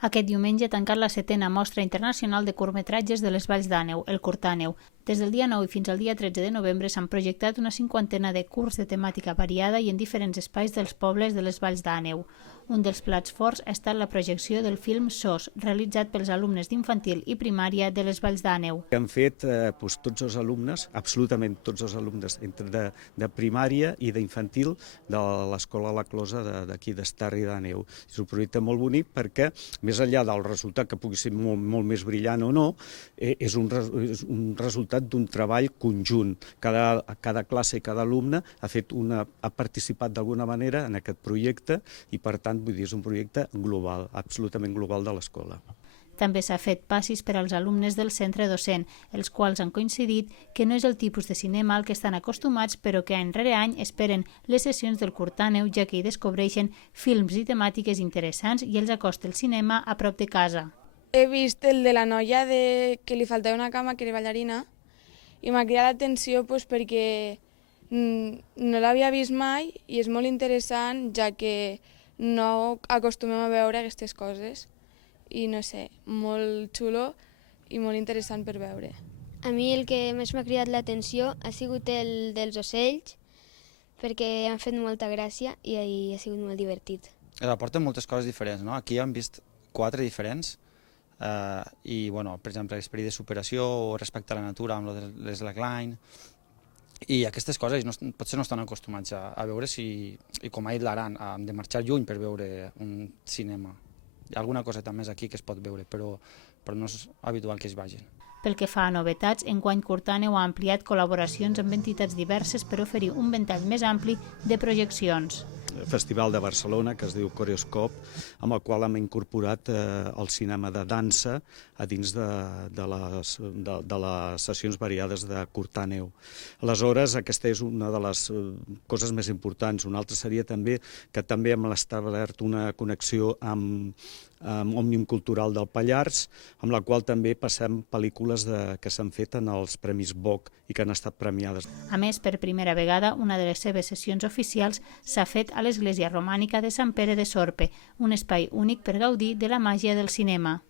Aquest diumenge ha tancat la 7a Mostra Internacional de Curtmetratges de les Valls d'Àneu, el Curtàneu. Des del dia 9 i fins al dia 13 de novembre s'han projectat una 50ena de curts de temàtica variada i en diferents espais dels pobles de les Valls d'Àneu. Un dels plats forts ha estat la projecció del film SOS, realitzat pels alumnes d'infantil i primària de les Valls d'Àneu. Han fet tots els alumnes, absolutament tots els alumnes de primària i d'infantil de l'Escola La Closa d'aquí d'Esterri d'Àneu. És un projecte molt bonic perquè, més enllà del resultat que pugui ser molt més brillant o no, és un resultat d'un treball conjunt. Cada classe i cada alumne ha participat d'alguna manera en aquest projecte i, per tant, vull dir, és un projecte global, absolutament global de l'escola. També s'ha fet passis per als alumnes del centre docent, els quals han coincidit que no és el tipus de cinema al que estan acostumats, però que any rere any esperen les sessions del Curtàneu, ja que hi descobreixen films i temàtiques interessants i els acosta el cinema a prop de casa. He vist el de la noia que li faltava una cama, que era ballarina, i m'ha cridat l'atenció perquè no l'havia vist mai i és molt interessant, ja que no acostumem a veure aquestes coses. I no sé, molt xulo i molt interessant per veure. A mi el que més m'ha cridat l'atenció ha sigut el dels ocells, perquè han fet molta gràcia i ha sigut molt divertit. Aporten moltes coses diferents, no? Aquí hem vist 4 diferents i, bueno, per exemple, l'esperit de superació o respecte a la natura amb les slackline, i aquestes coses potser no estan acostumats a veure i com ha dit l'Aran, hem de marxar lluny per veure un cinema. Hi ha alguna coseta més aquí que es pot veure, però no és habitual que es vagin. Pel que fa a novetats, enguany Curtàneu ha ampliat col·laboracions amb entitats diverses per oferir un ventall més ampli de projeccions. Festival de Barcelona, que es diu Coreoscop, amb el qual hem incorporat el cinema de dansa a dins de les sessions variades de Curtàneu. Aleshores, aquesta és una de les coses més importants. Una altra seria també que també hem establert una connexiò amb Òmnium Cultural del Pallars, amb la qual també passem pel·lícules que s'han fet en els Premis BOC i que han estat premiades. A més, per primera vegada, una de les seves sessions oficials s'ha fet a l'església romànica de Sant Pere de Sorpe, un espai únic per gaudir de la màgia del cinema.